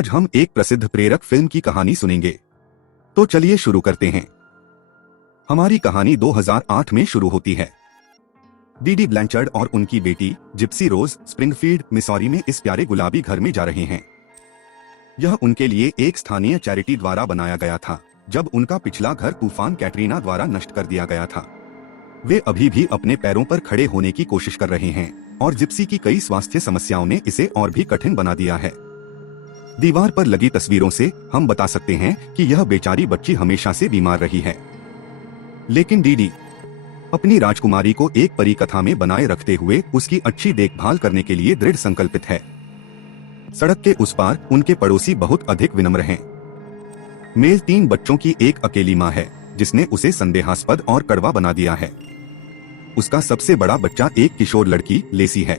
आज हम एक प्रसिद्ध प्रेरक फिल्म की कहानी सुनेंगे। तो चलिए शुरू करते हैं। हमारी कहानी 2008 में शुरू होती है। डीडी ब्लैंचर्ड और उनकी बेटी जिप्सी रोज स्प्रिंगफील्ड मिसौरी में इस प्यारे गुलाबी घर में जा रहे हैं। यह उनके लिए एक स्थानीय चैरिटी द्वारा बनाया गया था, जब उनका पिछला घर तूफान कैटरीना द्वारा नष्ट कर दिया गया था। वे अभी भी अपने पैरों पर खड़े होने की कोशिश कर रहे हैं और जिप्सी की कई स्वास्थ्य समस्याओं ने इसे और भी कठिन बना दिया है। दीवार पर लगी तस्वीरों से हम बता सकते हैं कि यह बेचारी बच्ची हमेशा से बीमार रही है, लेकिन डीडी अपनी राजकुमारी को एक परी कथा में बनाए रखते हुए उसकी अच्छी देखभाल करने के लिए दृढ़ संकल्पित है। सड़क के उस पार उनके पड़ोसी बहुत अधिक विनम्र हैं। मेल 3 बच्चों की एक अकेली माँ है, जिसने उसे संदेहास्पद और कड़वा बना दिया है। उसका सबसे बड़ा बच्चा एक किशोर लड़की लेसी है।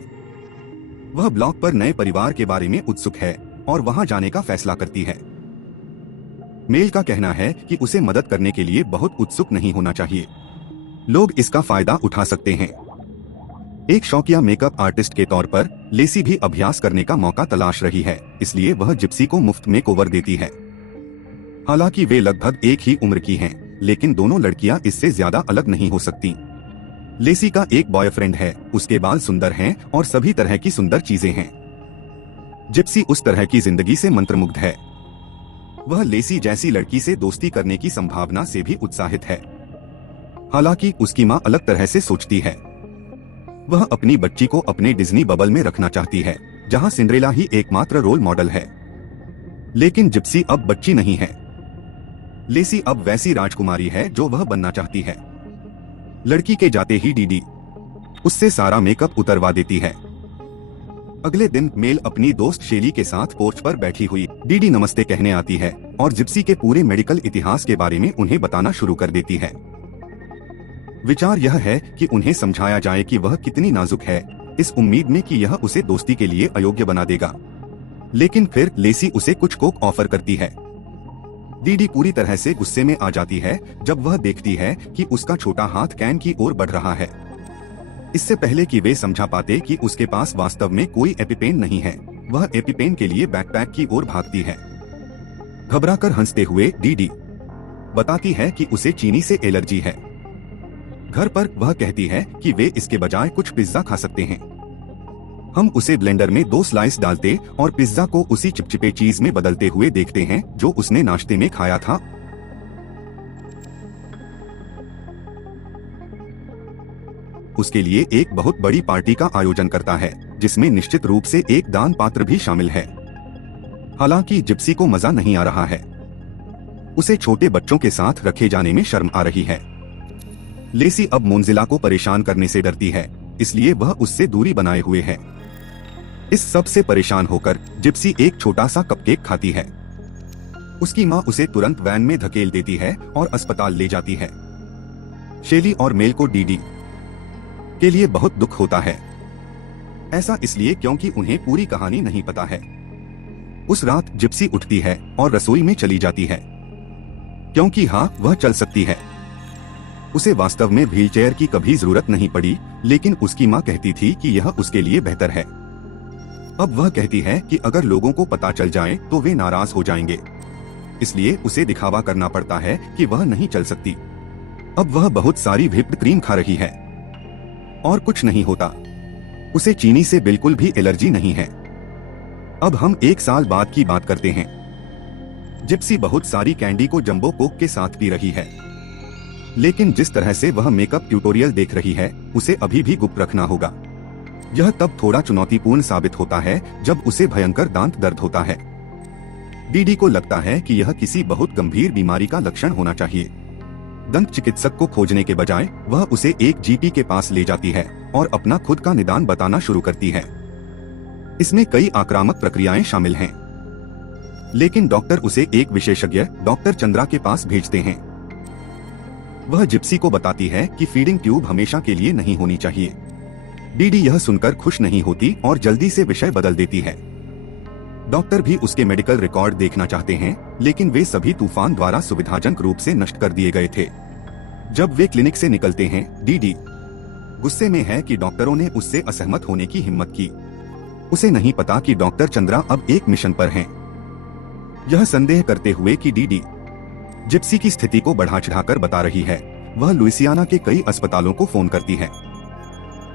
वह ब्लॉक पर नए परिवार के बारे में उत्सुक है और वहां जाने का फैसला करती है। मेल का कहना है कि उसे मदद करने के लिए बहुत उत्सुक नहीं होना चाहिए। लोग इसका फायदा उठा सकते हैं। एक शौकिया मेकअप आर्टिस्ट के तौर पर लेसी भी अभ्यास करने का मौका तलाश रही है, इसलिए वह जिप्सी को मुफ्त में कोवर देती है। हालांकि वे लगभग एक ही उम्र की हैं, लेकिन दोनों लड़कियां इससे ज्यादा अलग नहीं हो सकती। लेसी का एक बॉयफ्रेंड है, उसके बाल सुंदर हैं और सभी तरह की सुंदर चीजें हैं। जिप्सी उस तरह की जिंदगी से मंत्रमुग्ध है। वह लेसी जैसी लड़की से दोस्ती करने की संभावना से भी उत्साहित है। हालांकि उसकी माँ अलग तरह से सोचती है। वह अपनी बच्ची को अपने डिज्नी बबल में रखना चाहती है, जहां सिंड्रेला ही एकमात्र रोल मॉडल है। लेकिन जिप्सी अब बच्ची नहीं है। लेसी अब वैसी राजकुमारी है जो वह बनना चाहती है। लड़की के जाते ही डीडी उससे सारा मेकअप उतरवा देती है। अगले दिन मेल अपनी दोस्त शेली के साथ पोर्च पर बैठी हुई डीडी नमस्ते कहने आती है और जिप्सी के पूरे मेडिकल इतिहास के बारे में उन्हें बताना शुरू कर देती है। विचार यह है कि उन्हें समझाया जाए कि वह कितनी नाजुक है, इस उम्मीद में कि यह उसे दोस्ती के लिए अयोग्य बना देगा। लेकिन फिर लेसी उसे कुछ कोक ऑफर करती है। डीडी पूरी तरह से गुस्से में आ जाती है जब वह देखती है कि उसका छोटा हाथ कैन की ओर बढ़ रहा है। इससे पहले कि वे समझा पाते कि उसके पास वास्तव में कोई एपिपेन नहीं है, वह एपिपेन के लिए बैकपैक की ओर भागती है। घबराकर हंसते हुए डीडी बताती है कि उसे चीनी से एलर्जी है। घर पर वह कहती है कि वे इसके बजाय कुछ पिज्जा खा सकते हैं। हम उसे ब्लेंडर में 2 स्लाइस डालते और पिज्जा को उसी चिपचिपे चीज में बदलते हुए देखते हैं जो उसने नाश्ते में खाया था। उसके लिए एक बहुत बड़ी पार्टी का आयोजन करता है, जिसमें निश्चित रूप से एक दान पात्र भी शामिल है। हालांकि जिप्सी को मजा नहीं आ रहा है। उसे छोटे बच्चों के साथ रखे जाने में शर्म आ रही है। लेसी अब मोन्जिला को परेशान करने से डरती है, इसलिए वह उससे दूरी बनाए हुए है। इस सब से परेशान होकर जिप्सी एक छोटा सा कपकेक खाती है। उसकी माँ उसे तुरंत वैन में धकेल देती है और अस्पताल ले जाती है। शेली और मेल को डीडी के लिए बहुत दुख होता है। ऐसा इसलिए क्योंकि उन्हें पूरी कहानी नहीं पता है। उस रात जिप्सी उठती है और रसोई में चली जाती है, क्योंकि हाँ, वह चल सकती है। उसे वास्तव में व्हीलचेयर की कभी जरूरत नहीं पड़ी, लेकिन उसकी माँ कहती थी कि यह उसके लिए बेहतर है। अब वह कहती है कि अगर लोगों को पता चल जाए तो वे नाराज हो जाएंगे, इसलिए उसे दिखावा करना पड़ता है कि वह नहीं चल सकती। अब वह बहुत सारी व्हिप्ड क्रीम खा रही है और कुछ नहीं होता। उसे चीनी से बिल्कुल भी एलर्जी नहीं है। अब हम 1 साल बाद की बात करते हैं। जिप्सी बहुत सारी कैंडी को जंबो कोक के साथ पी रही है, लेकिन जिस तरह से वह मेकअप ट्यूटोरियल देख रही है, उसे अभी भी गुप्त रखना होगा। यह तब थोड़ा चुनौतीपूर्ण साबित होता है जब उसे भयंकर दांत दर्द होता है। डीडी को लगता है कि यह किसी बहुत गंभीर बीमारी का लक्षण होना चाहिए। दंत चिकित्सक को खोजने के बजाय वह उसे एक जीपी के पास ले जाती है और अपना खुद का निदान बताना शुरू करती है। इसमें कई आक्रामक प्रक्रियाएं शामिल हैं, लेकिन डॉक्टर उसे एक विशेषज्ञ डॉक्टर चंद्रा के पास भेजते हैं। वह जिप्सी को बताती है कि फीडिंग ट्यूब हमेशा के लिए नहीं होनी चाहिए। डीडी यह सुनकर खुश नहीं होती और जल्दी से विषय बदल देती है। डॉक्टर भी उसके मेडिकल रिकॉर्ड देखना चाहते हैं, लेकिन वे सभी तूफान द्वारा सुविधाजनक रूप से नष्ट कर दिए गए थे। जब वे क्लिनिक से निकलते हैं, डीडी गुस्से में है कि डॉक्टरों ने उससे असहमत होने की हिम्मत की। उसे नहीं पता कि डॉक्टर चंद्रा अब एक मिशन पर हैं। यह संदेह करते हुए कि डीडी जिप्सी की स्थिति को बढ़ा चढ़ाकर बता रही है, वह लुइसियाना के कई अस्पतालों को फोन करती है।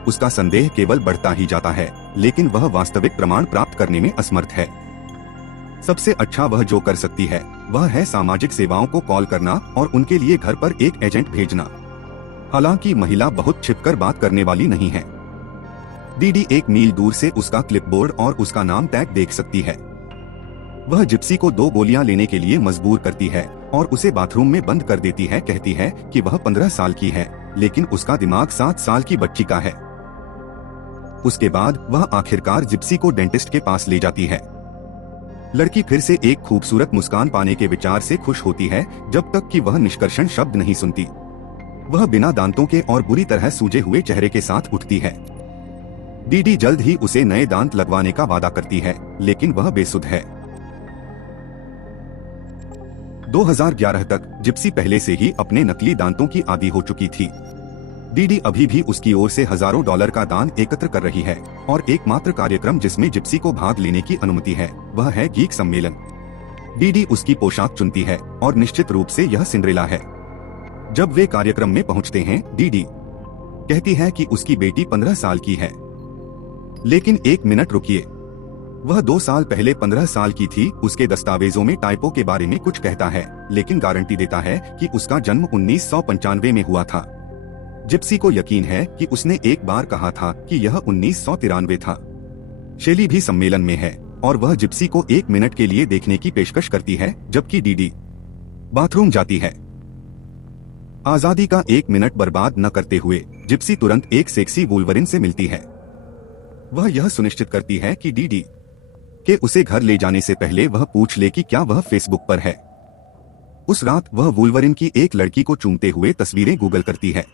उसका संदेह केवल बढ़ता ही जाता है, लेकिन वह वास्तविक प्रमाण प्राप्त करने में असमर्थ है। सबसे अच्छा वह जो कर सकती है वह है सामाजिक सेवाओं को कॉल करना और उनके लिए घर पर एक एजेंट भेजना। हालांकि महिला बहुत छिपकर बात करने वाली नहीं है। डीडी 1 मील दूर से उसका क्लिपबोर्ड और उसका नाम टैग देख सकती है। वह जिप्सी को 2 गोलियां लेने के लिए मजबूर करती है और उसे बाथरूम में बंद कर देती है। कहती है कि वह 15 साल की है, लेकिन उसका दिमाग 7 साल की बच्ची का है। उसके बाद वह आखिरकार जिप्सी को डेंटिस्ट के पास ले जाती है। लड़की फिर से एक खूबसूरत मुस्कान पाने के विचार से खुश होती है, जब तक कि वह निष्कर्षण शब्द नहीं सुनती। वह बिना दांतों के और बुरी तरह सूजे हुए चेहरे के साथ उठती है। डीडी जल्द ही उसे नए दांत लगवाने का वादा करती है, लेकिन वह बेसुध है। 2011 तक जिप्सी पहले से ही अपने नकली दांतों की आदी हो चुकी थी। डीडी अभी भी उसकी ओर से हजारों डॉलर का दान एकत्र कर रही है और एकमात्र कार्यक्रम जिसमें जिप्सी को भाग लेने की अनुमति है वह है गीक सम्मेलन। डीडी उसकी पोशाक चुनती है और निश्चित रूप से यह सिंड्रेला है। जब वे कार्यक्रम में पहुंचते हैं, डीडी कहती है कि उसकी बेटी 15 साल की है। लेकिन 1 मिनट रुकिए, वह 2 साल पहले 15 साल की थी। उसके दस्तावेजों में टाइपो के बारे में कुछ कहता है, लेकिन गारंटी देता है कि उसका जन्म 1995 में हुआ था। जिप्सी को यकीन है कि उसने एक बार कहा था कि यह 1993 था। शेली भी सम्मेलन में है और वह जिप्सी को 1 मिनट के लिए देखने की पेशकश करती है, जबकि डीडी बाथरूम जाती है। आजादी का 1 मिनट बर्बाद न करते हुए जिप्सी तुरंत एक सेक्सी वुल्वरिन से मिलती है। वह यह सुनिश्चित करती है कि डीडी के उसे घर ले जाने से पहले वह पूछ ले कि क्या वह फेसबुक पर है। उस रात वह वुल्वरिन की एक लड़की को चूमते हुए तस्वीरें गूगल करती है।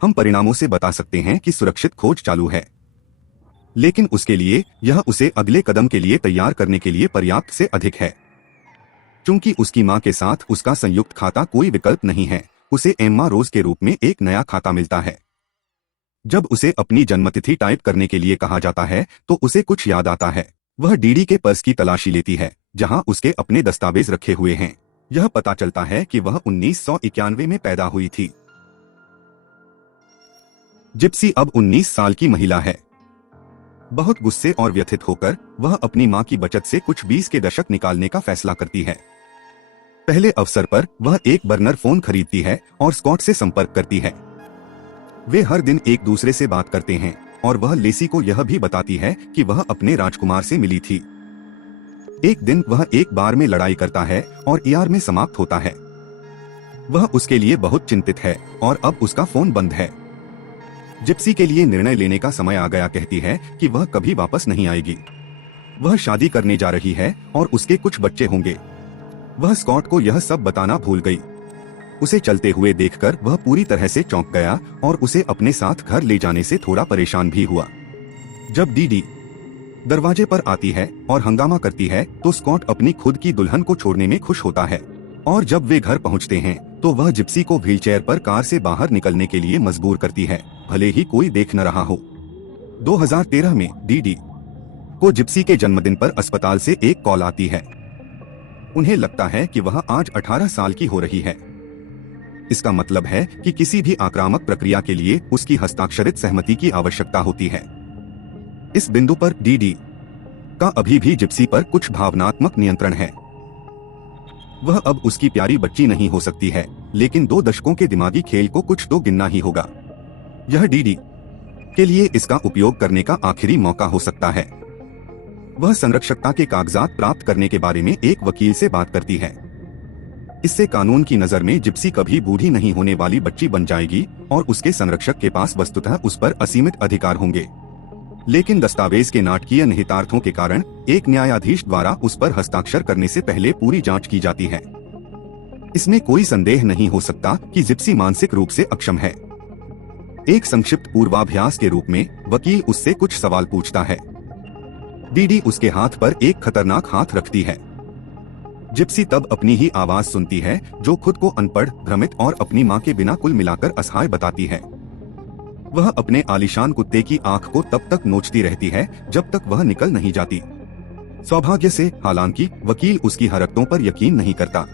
हम परिणामों से बता सकते हैं कि सुरक्षित खोज चालू है, लेकिन उसके लिए यह उसे अगले कदम के लिए तैयार करने के लिए पर्याप्त से अधिक है। चूंकि उसकी मां के साथ उसका संयुक्त खाता कोई विकल्प नहीं है, उसे एम्मा रोज के रूप में एक नया खाता मिलता है। जब उसे अपनी जन्मतिथि टाइप करने के लिए कहा जाता है तो उसे कुछ याद आता है। वह डीडी के पर्स की तलाशी लेती है, जहां उसके अपने दस्तावेज रखे हुए हैं। यह पता चलता है कि वह 1991 में पैदा हुई थी। जिप्सी अब 19 साल की महिला है। बहुत गुस्से और व्यथित होकर वह अपनी मां की बचत से कुछ 20 के दशक निकालने का फैसला करती है। पहले अवसर पर वह एक बर्नर फोन खरीदती है और स्कॉट से संपर्क करती है। वे हर दिन एक दूसरे से बात करते हैं और वह लेसी को यह भी बताती है कि वह अपने राजकुमार से मिली थी। एक दिन वह एक बार में लड़ाई करता है और ER में समाप्त होता है। वह उसके लिए बहुत चिंतित है और अब उसका फोन बंद है। जिप्सी के लिए निर्णय लेने का समय आ गया। कहती है कि वह कभी वापस नहीं आएगी। वह शादी करने जा रही है और उसके कुछ बच्चे होंगे। वह स्कॉट को यह सब बताना भूल गई। उसे चलते हुए देखकर वह पूरी तरह से चौंक गया और उसे अपने साथ घर ले जाने से थोड़ा परेशान भी हुआ। जब डीडी दरवाजे पर आती है और हंगामा करती है तो स्कॉट अपनी खुद की दुल्हन को छोड़ने में खुश होता है। और जब वे घर पहुंचते हैं तो वह जिप्सी को व्हीलचेयर पर कार से बाहर निकलने के लिए मजबूर करती है, भले ही कोई देख न रहा हो। 2013 में डीडी को जिप्सी के जन्मदिन पर अस्पताल से एक कॉल आती है। उन्हें लगता है कि वह आज 18 साल की हो रही है। इसका मतलब है कि किसी भी आक्रामक प्रक्रिया के लिए उसकी हस्ताक्षरित सहमति की आवश्यकता होती है। इस बिंदु पर डीडी का अभी भी जिप्सी पर कुछ भावनात्मक नियंत्रण है। वह अब उसकी प्यारी बच्ची नहीं हो सकती है, लेकिन 2 दशकों के दिमागी खेल को कुछ तो गिनना ही होगा। यह डीडी के लिए इसका उपयोग करने का आखिरी मौका हो सकता है। वह संरक्षकता के कागजात प्राप्त करने के बारे में एक वकील से बात करती है। इससे कानून की नजर में जिप्सी कभी बूढ़ी नहीं होने वाली बच्ची बन जाएगी और उसके संरक्षक के पास वस्तुतः उस पर असीमित अधिकार होंगे। लेकिन दस्तावेज के नाटकीय निहितार्थों के कारण एक न्यायाधीश द्वारा उस पर हस्ताक्षर करने से पहले पूरी जांच की जाती है। इसमें कोई संदेह नहीं हो सकता कि जिप्सी मानसिक रूप से अक्षम है। एक संक्षिप्त पूर्वाभ्यास के रूप में वकील उससे कुछ सवाल पूछता है। डीडी उसके हाथ पर एक खतरनाक हाथ रखती है। जिप्सी तब अपनी ही आवाज सुनती है, जो खुद को अनपढ़, भ्रमित और अपनी मां के बिना कुल मिलाकर असहाय बताती है। वह अपने आलीशान कुत्ते की आंख को तब तक नोचती रहती है जब तक वह निकल नहीं जाती। सौभाग्य से हालांकि वकील उसकी हरकतों पर यकीन नहीं करता।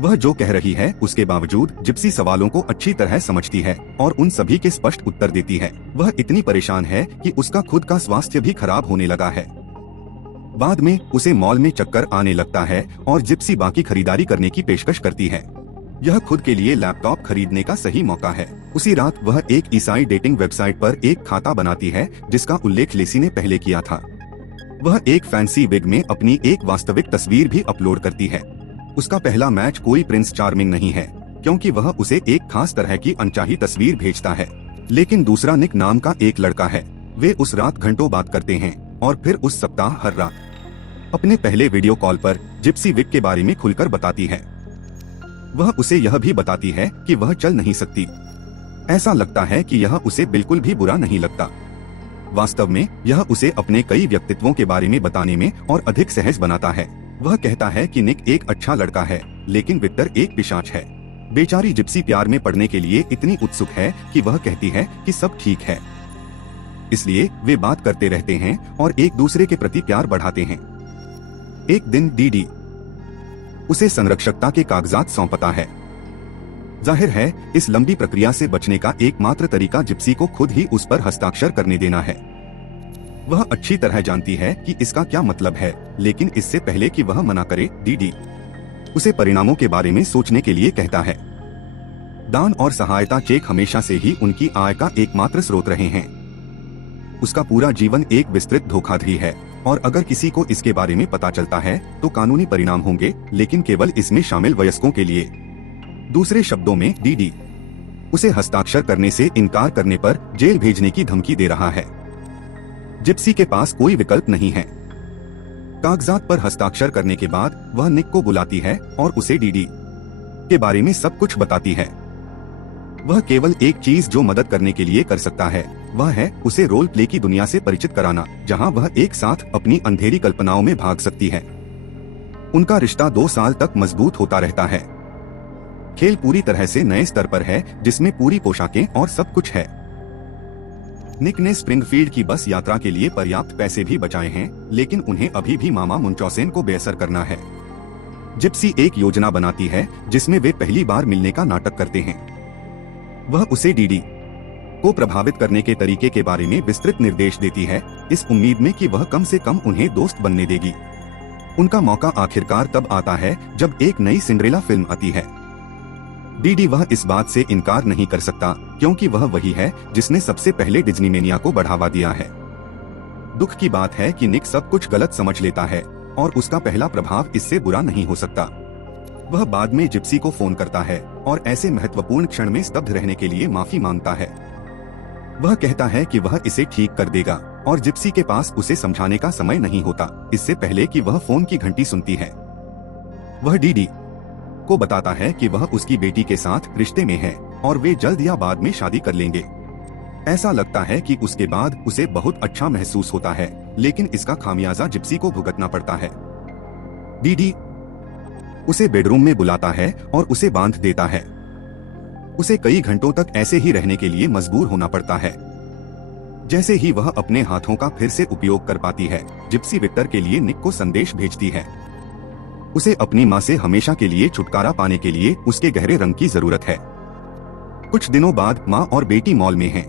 वह जो कह रही है उसके बावजूद जिप्सी सवालों को अच्छी तरह समझती है और उन सभी के स्पष्ट उत्तर देती है। वह इतनी परेशान है कि उसका खुद का स्वास्थ्य भी खराब होने लगा है। बाद में उसे मॉल में चक्कर आने लगता है और जिप्सी बाकी खरीदारी करने की पेशकश करती है। यह खुद के लिए लैपटॉप खरीदने का सही मौका है। उसी रात वह एक ईसाई डेटिंग वेबसाइट पर एक खाता बनाती है जिसका उल्लेख लेसी ने पहले किया था। वह एक फैंसी विग में अपनी एक वास्तविक तस्वीर भी अपलोड करती है। उसका पहला मैच कोई प्रिंस चार्मिंग नहीं है, क्योंकि वह उसे एक खास तरह की अनचाही तस्वीर भेजता है। लेकिन दूसरा निक नाम का एक लड़का है। वे उस रात घंटों बात करते हैं और फिर उस सप्ताह हर रात अपने पहले वीडियो कॉल पर जिप्सी विग के बारे में खुलकर बताती है। वह उसे यह भी बताती है कि वह चल नहीं सकती। ऐसा लगता है कि यह उसे बिल्कुल भी बुरा नहीं लगता। वास्तव में यह उसे अपने कई व्यक्तित्वों के बारे में बताने में और अधिक सहज बनाता है। वह कहता है कि निक एक अच्छा लड़का है, लेकिन विक्टर एक पिशाच है। बेचारी जिप्सी प्यार में पड़ने के लिए इतनी उत्सुक है कि वह कहती है कि सब ठीक है। इसलिए वे बात करते रहते हैं और एक दूसरे के प्रति प्यार बढ़ाते हैं। एक दिन डीडी उसे संरक्षकता के कागजात सौंपता है। जाहिर है इस लंबी प्रक्रिया से बचने का एकमात्र तरीका जिप्सी को खुद ही उस पर हस्ताक्षर करने देना है। वह अच्छी तरह जानती है कि इसका क्या मतलब है, लेकिन इससे पहले कि वह मना करे, डीडी उसे परिणामों के बारे में सोचने के लिए कहता है। दान और सहायता चेक हमेशा से ही उनकी आय का एकमात्र स्रोत रहे हैं। उसका पूरा जीवन एक विस्तृत धोखाधड़ी है और अगर किसी को इसके बारे में पता चलता है तो कानूनी परिणाम होंगे, लेकिन केवल इसमें शामिल वयस्कों के लिए। दूसरे शब्दों में डीडी उसे हस्ताक्षर करने से इनकार करने पर जेल भेजने की धमकी दे रहा है। जिप्सी के पास कोई विकल्प नहीं है। कागजात पर हस्ताक्षर करने के बाद वह निक को बुलाती है और उसे डीडी के बारे में सब कुछ बताती है। वह केवल एक चीज जो मदद करने के लिए कर सकता है वह है उसे रोल प्ले की दुनिया से परिचित कराना, जहां वह एक साथ अपनी अंधेरी कल्पनाओं में भाग सकती है। उनका रिश्ता 2 साल तक मजबूत होता रहता है। खेल पूरी तरह से नए स्तर पर है, जिसमें पूरी पोशाकें और सब कुछ है। निक ने स्प्रिंगफील्ड की बस यात्रा के लिए पर्याप्त पैसे भी बचाए हैं, लेकिन उन्हें अभी भी मामा मुनचौसेन को बेअसर करना है। जिप्सी एक योजना बनाती है जिसमें वे पहली बार मिलने का नाटक करते हैं। वह उसे डीडी को प्रभावित करने के तरीके के बारे में विस्तृत निर्देश देती है, इस उम्मीद में कि वह कम से कम उन्हें दोस्त बनने देगी। उनका मौका आखिरकार तब आता है जब एक नई सिंड्रेला फिल्म आती है। डीडी वह इस बात से इनकार नहीं कर सकता, क्योंकि वह वही है जिसने सबसे पहले डिज्नीमेनिया को बढ़ावा दिया है। दुख की बात है कि निक सब कुछ गलत समझ लेता है और उसका पहला प्रभाव इससे बुरा नहीं हो सकता। वह बाद में जिप्सी को फोन करता है और ऐसे महत्वपूर्ण क्षण में स्तब्ध रहने के लिए माफी मांगता है। वह कहता है कि वह इसे ठीक कर देगा और जिप्सी के पास उसे समझाने का समय नहीं होता, इससे पहले कि वह फोन की घंटी सुनती है। वह डीडी को बताता है कि वह उसकी बेटी के साथ रिश्ते में है और वे जल्द या बाद में शादी कर लेंगे। ऐसा लगता है कि उसके बाद उसे बहुत अच्छा महसूस होता है, लेकिन इसका खामियाजा जिप्सी को भुगतना पड़ता है। डीडी उसे बेडरूम में बुलाता है और उसे बांध देता है। उसे कई घंटों तक ऐसे ही रहने के लिए मजबूर होना पड़ता है। जैसे ही वह अपने हाथों का फिर से उपयोग कर पाती है, जिप्सी विक्टर के लिए निक को संदेश भेजती है। उसे अपनी माँ से हमेशा के लिए छुटकारा पाने के लिए उसके गहरे रंग की जरूरत है। कुछ दिनों बाद माँ और बेटी मॉल में हैं।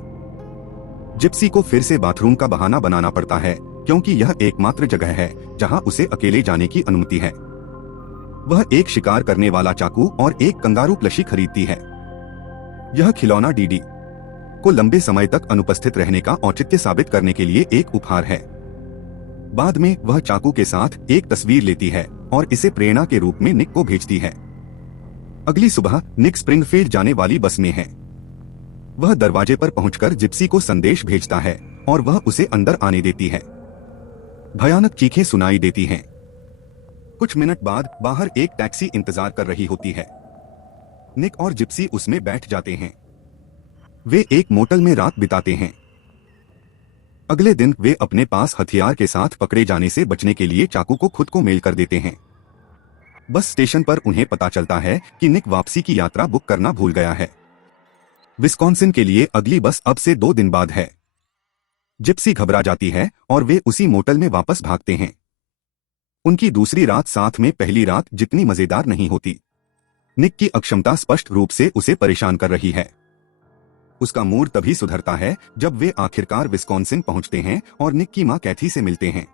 जिप्सी को फिर से बाथरूम का बहाना बनाना पड़ता है, क्योंकि यह एकमात्र जगह है जहाँ उसे अकेले जाने की अनुमति है। वह एक शिकार करने वाला चाकू और एक कंगारू प्लशी खरीदती है। यह खिलौना डीडी को लंबे समय तक अनुपस्थित रहने का औचित्य साबित करने के लिए एक उपहार है। बाद में वह चाकू के साथ एक तस्वीर लेती है और इसे प्रेरणा के रूप में निक को भेजती है। अगली सुबह निक स्प्रिंगफील्ड जाने वाली बस में है। वह दरवाजे पर पहुंचकर जिप्सी को संदेश भेजता है और वह उसे अंदर आने देती है। भयानक चीखें सुनाई देती हैं। कुछ मिनट बाद बाहर एक टैक्सी इंतजार कर रही होती है। निक और जिप्सी उसमें बैठ जाते हैं। वे एक मोटल में रात बिताते हैं। अगले दिन वे अपने पास हथियार के साथ पकड़े जाने से बचने के लिए चाकू को खुद को मेल कर देते हैं। बस स्टेशन पर उन्हें पता चलता है कि निक वापसी की यात्रा बुक करना भूल गया है। विस्कॉन्सिन के लिए अगली बस अब से 2 दिन बाद है। जिप्सी घबरा जाती है और वे उसी मोटल में वापस भागते हैं। उनकी दूसरी रात साथ में पहली रात जितनी मजेदार नहीं होती। निक की अक्षमता स्पष्ट रूप से उसे परेशान कर रही है। उसका मूड तभी सुधरता है जब वे आखिरकार विस्कॉन्सिन पहुंचते हैं और निक की मां कैथी से मिलते हैं।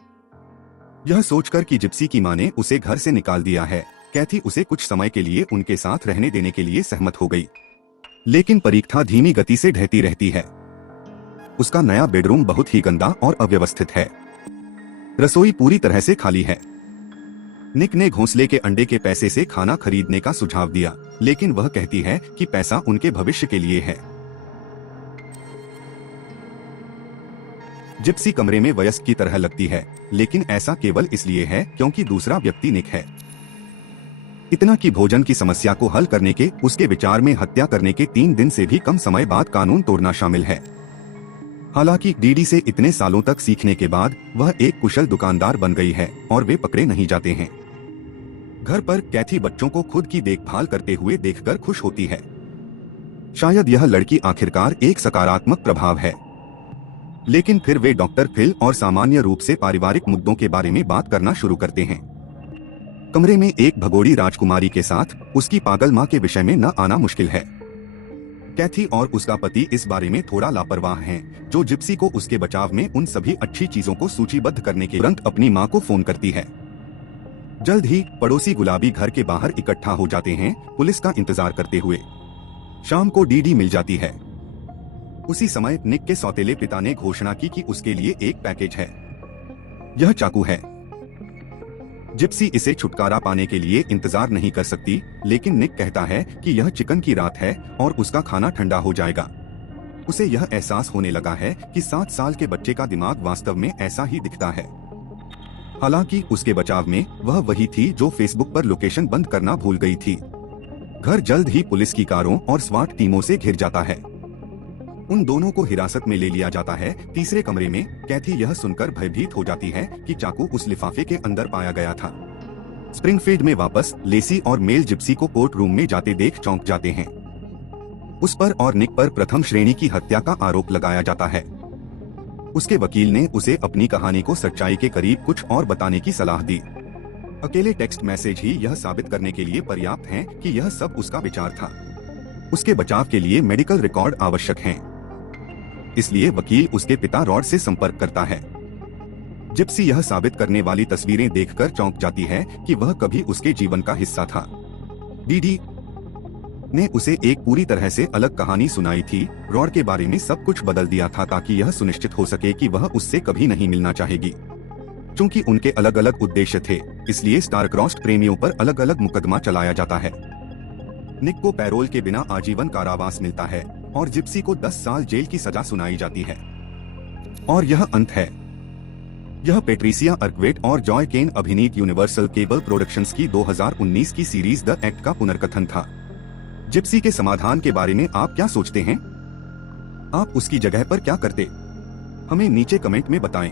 यह सोचकर कि जिप्सी की मां ने उसे घर से निकाल दिया है, कैथी उसे कुछ समय के लिए उनके साथ रहने देने के लिए सहमत हो गई। लेकिन परीक्षा धीमी गति से ढहती रहती है। उसका नया बेडरूम बहुत ही गंदा और अव्यवस्थित है। रसोई पूरी तरह से खाली है। निक ने घोंसले के अंडे के पैसे से खाना खरीदने का सुझाव दिया, लेकिन वह कहती है कि पैसा उनके भविष्य के लिए है। जिप्सी कमरे में वयस्क की तरह लगती है, लेकिन ऐसा केवल इसलिए है क्योंकि दूसरा व्यक्ति निक है। इतना कि भोजन की समस्या को हल करने के उसके विचार में हत्या करने के 3 दिन से भी कम समय बाद कानून तोड़ना शामिल है। हालांकि डीडी से इतने सालों तक सीखने के बाद वह एक कुशल दुकानदार बन गई है और वे पकड़े नहीं जाते हैं। घर पर कैथी बच्चों को खुद की देखभाल करते हुए देखकर खुश होती है। शायद यह लड़की आखिरकार एक सकारात्मक प्रभाव है। लेकिन फिर वे डॉक्टर फिल और सामान्य रूप से पारिवारिक मुद्दों के बारे में बात करना शुरू करते हैं। कमरे में एक भगोड़ी राजकुमारी के साथ उसकी पागल मां के विषय में न आना मुश्किल है। कैथी और उसका पति इस बारे में थोड़ा लापरवाह हैं, जो जिप्सी को उसके बचाव में उन सभी अच्छी चीजों को सूचीबद्ध करने के तुरंत अपनी मां को फोन करती है। जल्द ही पड़ोसी गुलाबी घर के बाहर इकट्ठा हो जाते हैं, पुलिस का इंतजार करते हुए। शाम को डीडी मिल जाती है। उसी समय निक के सौतेले पिता ने घोषणा की कि उसके लिए एक पैकेज है। यह चाकू है। जिप्सी इसे छुटकारा पाने के लिए इंतजार नहीं कर सकती, लेकिन निक कहता है कि यह चिकन की रात है और उसका खाना ठंडा हो जाएगा। उसे यह एहसास होने लगा है कि 7 साल के बच्चे का दिमाग वास्तव में ऐसा ही दिखता है। हालांकि उसके बचाव में वह वही थी जो फेसबुक पर लोकेशन बंद करना भूल गई थी। घर जल्द ही पुलिस की कारों और स्वाट टीमों से घिर जाता है। उन दोनों को हिरासत में ले लिया जाता है। तीसरे कमरे में कैथी यह सुनकर भयभीत हो जाती है कि चाकू उस लिफाफे के अंदर पाया गया था। स्प्रिंगफील्ड में वापस लेसी और मेल जिप्सी को कोर्ट रूम में जाते देख चौंक जाते हैं। उस पर और निक पर प्रथम श्रेणी की हत्या का आरोप लगाया जाता है। उसके वकील ने उसे अपनी कहानी को सच्चाई के करीब कुछ और बताने की सलाह दी। अकेले टेक्स्ट मैसेज ही यह साबित करने के लिए पर्याप्त हैं कि यह सब उसका विचार था। उसके बचाव के लिए मेडिकल रिकॉर्ड आवश्यक हैं। इसलिए वकील उसके पिता रॉड से संपर्क करता है। जिप्सी यह साबित करने वाली तस्वीरें देखकर चौंक जाती है कि वह कभी उसके जीवन का हिस्सा था। डीडी ने उसे एक पूरी तरह से अलग कहानी सुनाई थी। रॉड के बारे में सब कुछ बदल दिया था ताकि यह सुनिश्चित हो सके कि वह उससे कभी नहीं मिलना चाहेगी। चूंकि उनके अलग अलग उद्देश्य थे, इसलिए स्टार क्रॉस्ड प्रेमियों पर अलग अलग मुकदमा चलाया जाता है। निक को पैरोल के बिना आजीवन कारावास मिलता है और जिप्सी को 10 साल जेल की सजा सुनाई जाती है। और यह अंत है। यह पेट्रिसिया अर्कवेट और जॉय केन अभिनीत यूनिवर्सल केबल प्रोडक्शंस की 2019 की सीरीज द एक्ट का पुनर्कथन था। जिप्सी के समाधान के बारे में आप क्या सोचते हैं? आप उसकी जगह पर क्या करते? हमें नीचे कमेंट में बताएं।